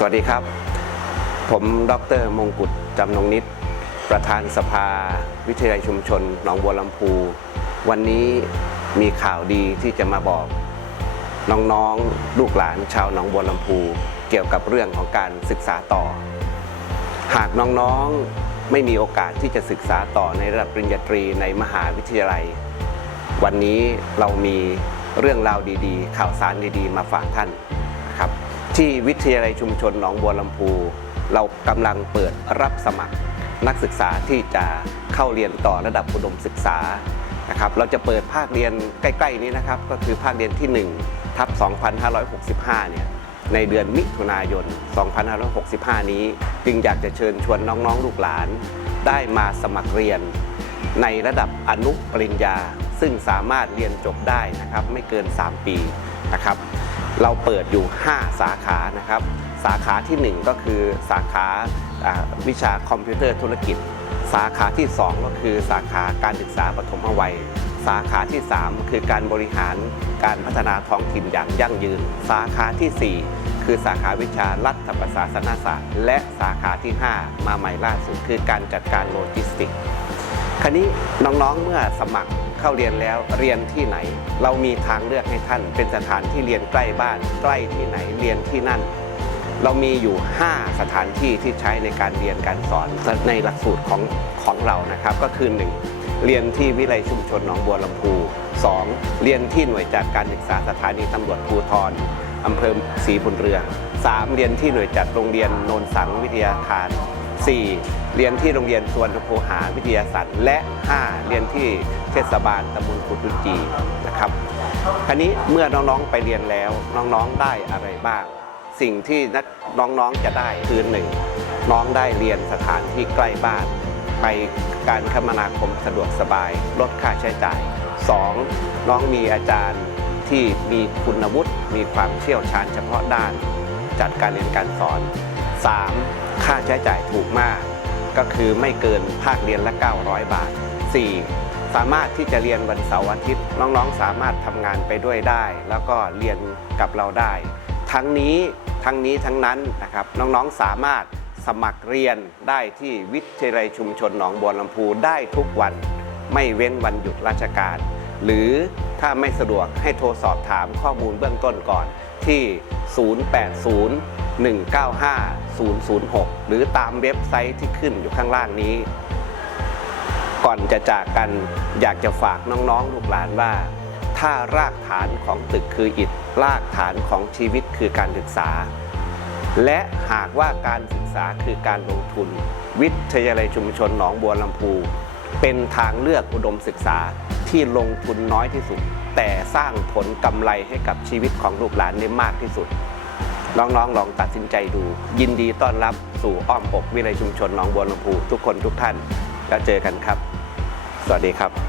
สวัสดีครับ ผมดรมงกุฎจำนงนิตประธานสภา วิทยาลัยชุมชนหนองบัวลำพู วันนี้มีข่าวดีที่จะมาบอก น้องๆ ลูกหลานชาวหนองบัวลำพู เกี่ยวกับเรื่องของการศึกษาต่อ หากน้องๆไม่มีโอกาสที่จะศึกษาต่อในระดับปริญญาตรีในมหาวิทยาลัย วันนี้เรามีเรื่องราวดีๆ ข่าวสารดีๆ มาฝากท่านครับ ที่วิทยาลัยชุมชนหนองบัวลำพู เรากำลังเปิดรับสมัครนักศึกษาที่จะเข้าเรียนต่อระดับอุดมศึกษานะครับเราจะเปิดภาคเรียนใกล้ๆนี้นะครับก็คือภาคเรียนที่1ทับ2565 เนี่ยในเดือนมิถุนายน 2565 นี้ จึงอยากจะเชิญชวนน้องๆ ลูกหลาน ได้มาสมัครเรียน ในระดับอนุปริญญา ซึ่งสามารถเรียนจบได้นะครับไม่เกิน 3 ปีนะครับ เราเปิดอยู่ 5 สาขานะครับ สาขาทีหนึ่1 ก็คือสาขาวิชาคอมพิวเตอร์ธุรกิจ สาขาที่ 2 ก็คือสาขาการศึกษาปฐมวัย สาขาที่ 3 คือการบริหารการพัฒนาท้องถิ่นอย่างยั่งยืน สาขาทีสี่4 คือสาขาวิชารัฐประศาสนศาสตร์ และสาขาที่ 5 มาใหม่ล่าสุดคือการจัดการโลจิสติกส์ครนี้น้องๆเมื่อสมัคร เข้าเรียนแล้วเรียนที่ไหน เรามีทางเลือกให้ท่าน เป็นสถานที่เรียนใกล้บ้าน ใกล้ที่ไหนเรียนที่นั่น เรามีอยู่ 5 สถานที่ที่ใช้ในการเรียนการสอนในหลักสูตรของของเรานะครับ ก็คือ 1. เรียนที่วิไลชุมชนหนองบัวลำพู 2. เรียนที่หน่วยจัดการศึกษาสถานีตำรวจภูธรอำเภอศรีบุญเรือง 3. เรียนที่หน่วยจัดโรงเรียนโนนสังวิทยาคาร 4. เรียนที่โรงเรียนสวนภูหาวิทยาศาสตร์ และ 5. เรียนที่เทศบาลตำบลกุดุจีนะครับคราวนี้เมื่อน้องๆไปเรียนแล้วน้องๆได้อะไรบ้าง สิ่งที่นักน้องๆจะได้คือหนึ่งน้องได้เรียนสถานที่ใกล้บ้าน ไปการคมนาคมสะดวกสบาย ลดค่าใช้จ่าย 2. น้องมีอาจารย์ที่มีคุณวุฒิมีความเชี่ยวชาญเฉพาะด้าน จัดการเรียนการสอน 3. ค่าใช้จ่ายถูกมาก ก็คือไม่เกินภาคเรียนละ 900 บาท 4. สามารถที่จะเรียนวันเสาร์อาทิตย์ น้องๆ สามารถทำงานไปด้วยได้ แล้วก็เรียนกับเราได้ ทั้งนี้ทั้งนี้ทั้งนั้นนะครับน้องๆสามารถสมัครเรียนได้ที่วิทยาลัยชุมชนหนองบัวลำพูได้ทุกวัน ไม่เว้นวันหยุดราชการ หรือถ้าไม่สะดวกให้โทรสอบถามข้อมูลเบื้องต้นก่อนที่ 080 006 หรือตามเว็บไซต์ที่ขึ้นอยู่ข้างล่างนี้ ก่อนจะจากกันอยากจะฝากน้องๆลูกหลานว่า ถ้ารากฐานของตึกคืออิฐรากฐานของชีวิตคือการศึกษา และหากว่าการศึกษาคือการลงทุน วิทยาลัยชุมชนหนองบัวลำพู เป็นทางเลือกอุดมศึกษาที่ลงทุนน้อยที่สุด แต่สร้างผลกำไรให้กับชีวิตของลูกหลานได้มากที่สุด น้องๆลองตัดสินใจดู ยินดีต้อนรับสู่อ้อมอกวิเลยชุมชนหนองบัวลำพูทุกคนทุกท่าน แล้วเจอกันครับ สวัสดีครับ